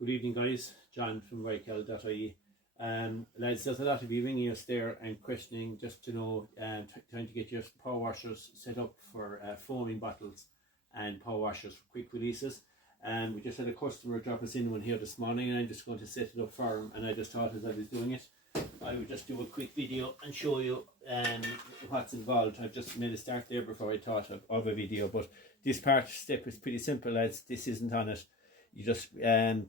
Good evening, guys. John from Rykel.ie. Lads, there's a lot of you ringing us there and questioning just to know, trying to get your power washers set up for foaming bottles and power washers for quick releases. We just had a customer drop us in one here this morning, and I'm just going to set it up for him. And I just thought, as I was doing it, I would just do a quick video and show you what's involved. I've just made a start there before I thought of a video, but this step is pretty simple, lads. This isn't on it. You just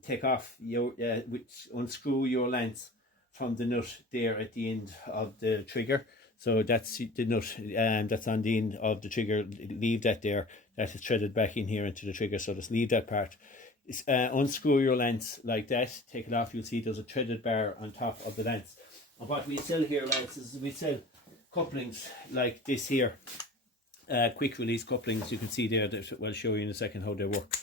take off your unscrew your lens from the nut there at the end of the trigger. So that's the nut that's on the end of the trigger. Leave that there. That is threaded back in here into the trigger. So just leave that part. Unscrew your lens like that. Take it off. You'll see there's a threaded bar on top of the lens. And what we sell here, lads, is we sell couplings like this here. Quick release couplings. You can see there. I'll show you in a second how they work.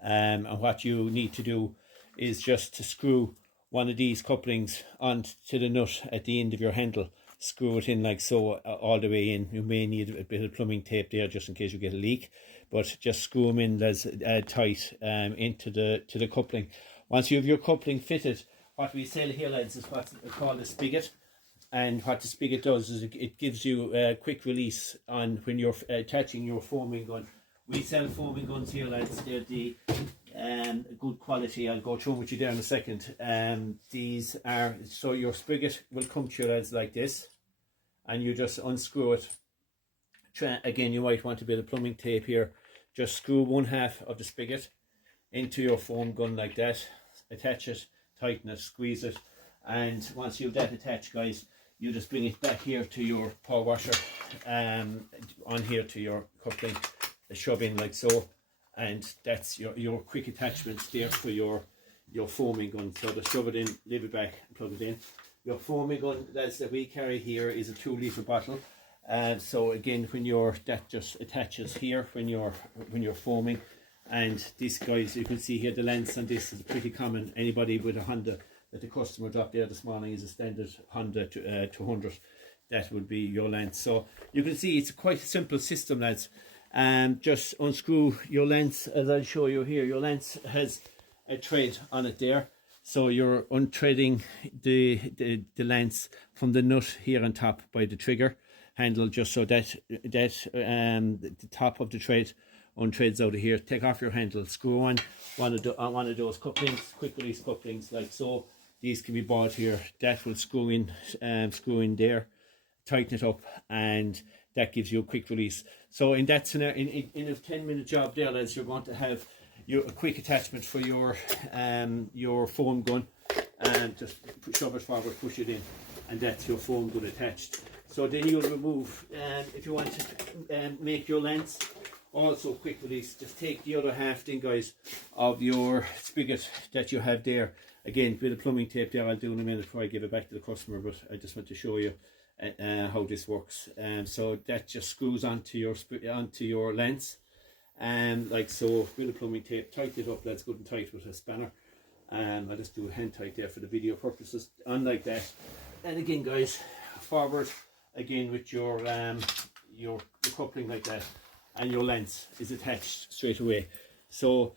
And what you need to do is just to screw one of these couplings onto the nut at the end of your handle. Screw it in like so all the way in. You may need a bit of plumbing tape there just in case you get a leak, but just screw them in as tight into the coupling. Once you have your coupling fitted, what we sell here, lads, is what's called a spigot. And what the spigot does is it gives you a quick release on when you're attaching your foaming gun. We sell foaming guns here, lads. They're the good quality. I'll go through with you there in a second. These are, so your spigot will come to you, lads, like this, and you just unscrew it. Again, you might want a bit of plumbing tape here. Just screw one half of the spigot into your foam gun like that. Attach it, tighten it, squeeze it, and once you've that attached, guys, you just bring it back here to your power washer, on here to your coupling. Shove in like so, and that's your quick attachments there for your foaming gun. So just shove it in, leave it back, and plug it in. Your foaming gun that we carry here is a 2-litre bottle. So again, that just attaches here when you're foaming. And this, guys, you can see here the lens on this is pretty common. Anybody with a Honda that the customer dropped there this morning is a standard Honda 200. That would be your lens. So you can see it's quite a simple system, lads. Just unscrew your lens, as I'll show you here. Your lens has a thread on it there, so you're unthreading the lens from the nut here on top by the trigger handle, just so that the top of the thread unthreads out of here. Take off your handle, screw on one of those couplings, quick release couplings like so. These can be bought here. That will screw in there, tighten it up, and that gives you a quick release. So in that scenario, in a 10-minute job there, lads, you're going to have a quick attachment for your foam gun, and just shove it forward, push it in, and that's your foam gun attached. So then you'll remove, if you want to make your lens also quick release, just take the other half then, guys, of your spigot that you have there. Again, a bit of plumbing tape there I'll do in a minute before I give it back to the customer, but I just want to show you how this works. So that just screws onto your lens, like so. Bit of plumbing tape, tighten it up, that's good and tight with a spanner. I'll just do a hand tight there for the video purposes, on like that. And again, guys, forward again with your coupling like that, and your lens is attached straight away. So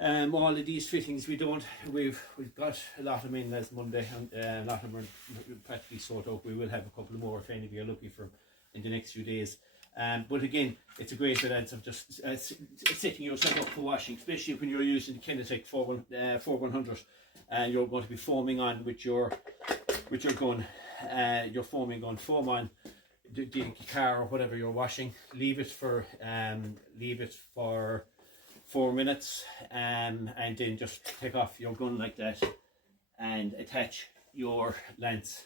all of these fittings we've got a lot of them in last Monday, and a lot of them are practically sorted out. We will have a couple more if any of you are looking for them in the next few days. But again, it's a great balance of just setting yourself up for washing, especially when you're using the Kinetec 4100 and you're going to be foaming on with your gun, your foaming gun. Foam on the car or whatever you're washing. Leave it for 4 minutes, and then just take off your gun like that and attach your lens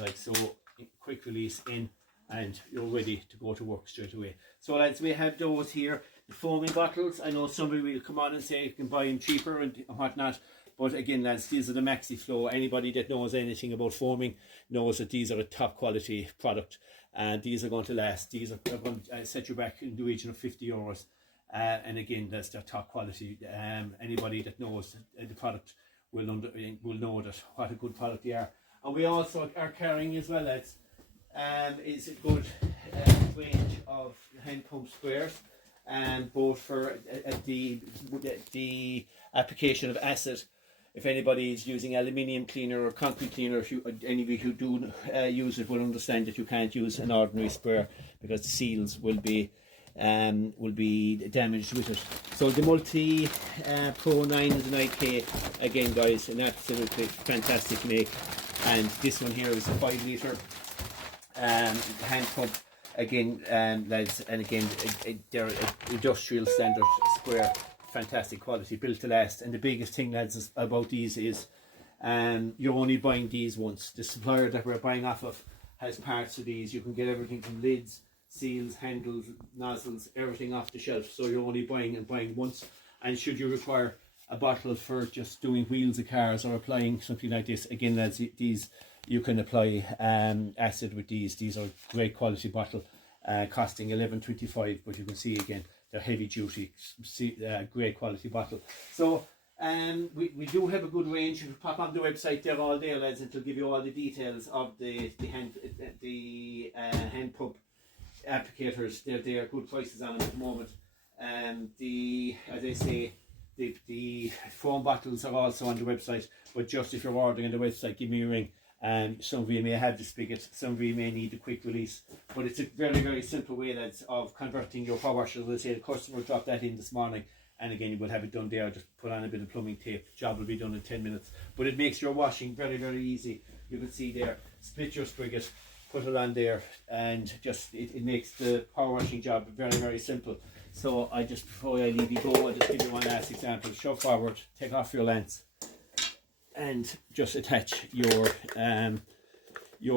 like so. Quick release in, and you're ready to go to work straight away. So, lads, we have those here, the foaming bottles. I know somebody will come on and say you can buy them cheaper and whatnot, but again, lads, these are the MaxiFlow. Anybody that knows anything about foaming knows that these are a top quality product, and these are going to last. These are going to set you back in the region of €50. And again, that's their top quality. Anybody that knows the product will know that what a good product they are. And we also are carrying as well as is a good range of hand pump squares. both for the application of acid. If anybody is using aluminium cleaner or concrete cleaner, if you, any of you who do use it will understand that you can't use an ordinary sprayer because the seals will be damaged with it. So the Multi Pro 9 is an IK, again guys, an absolutely fantastic make. And this one here is a 5 litre hand pump. Again, lads, and again, they're industrial standard square, fantastic quality, built to last. And the biggest thing, lads, about these is you're only buying these once. The supplier that we're buying off of has parts of these. You can get everything from lids, seals, handles, nozzles, everything off the shelf. So you're only buying once. And should you require a bottle for just doing wheels of cars or applying something like this, again, lads, these you can apply acid with these. These are great quality bottle, costing $11.25, but you can see again they're heavy duty, great quality bottle. So we do have a good range. If you pop on the website there all day, lads, and it'll give you all the details of the hand pump applicators. They are good prices on them at the moment. As I say, the foam bottles are also on the website, but just if you're ordering on the website, give me a ring. Some of you may have the spigot, some of you may need a quick release, but it's a very, very simple way, lads, of converting your power washer. We'll say the customer dropped that in this morning, and again you will have it done there. Just put on a bit of plumbing tape, job will be done in 10 minutes. But it makes your washing very, very easy. You can see there, split your spigot, put it on there, and just it makes the power washing job very, very simple. So I just, before I leave you go, I'll just give you one last example. Shove forward, take off your lens, and just attach your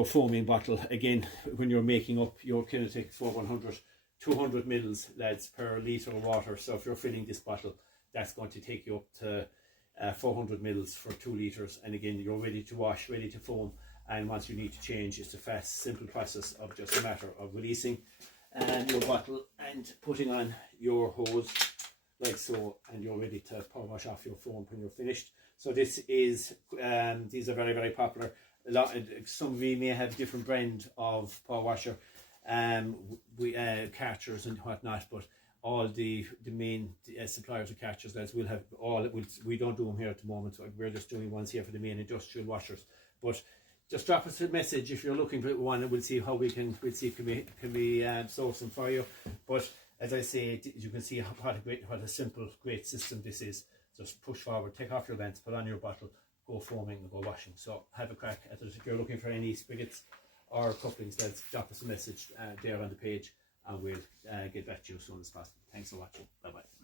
foaming bottle. Again, when you're making up your Kinetic 4100, 200 mils, lads, per litre of water. So if you're filling this bottle, that's going to take you up to 400 mils for 2 litres. And again, you're ready to wash, ready to foam. And once you need to change, it's a fast, simple process of just a matter of releasing your bottle and putting on your hose like so, and you're ready to power wash off your foam when you're finished. So this is these are very, very popular. Some of you may have different brand of power washer, Karchers and whatnot, but all the main suppliers of Karchers, lads, will have all. We don't do them here at the moment. So we're just doing ones here for the main industrial washers. But just drop us a message if you're looking for one, and we'll see how we can. We'll see can we source them for you. But as I say, you can see what a simple, great system this is. Just push forward, take off your lens, put on your bottle, go foaming and go washing. So have a crack at it. If you're looking for any spigots or couplings, let's drop us a message there on the page, and we'll get back to you as soon as possible. Thanks for watching. Bye bye.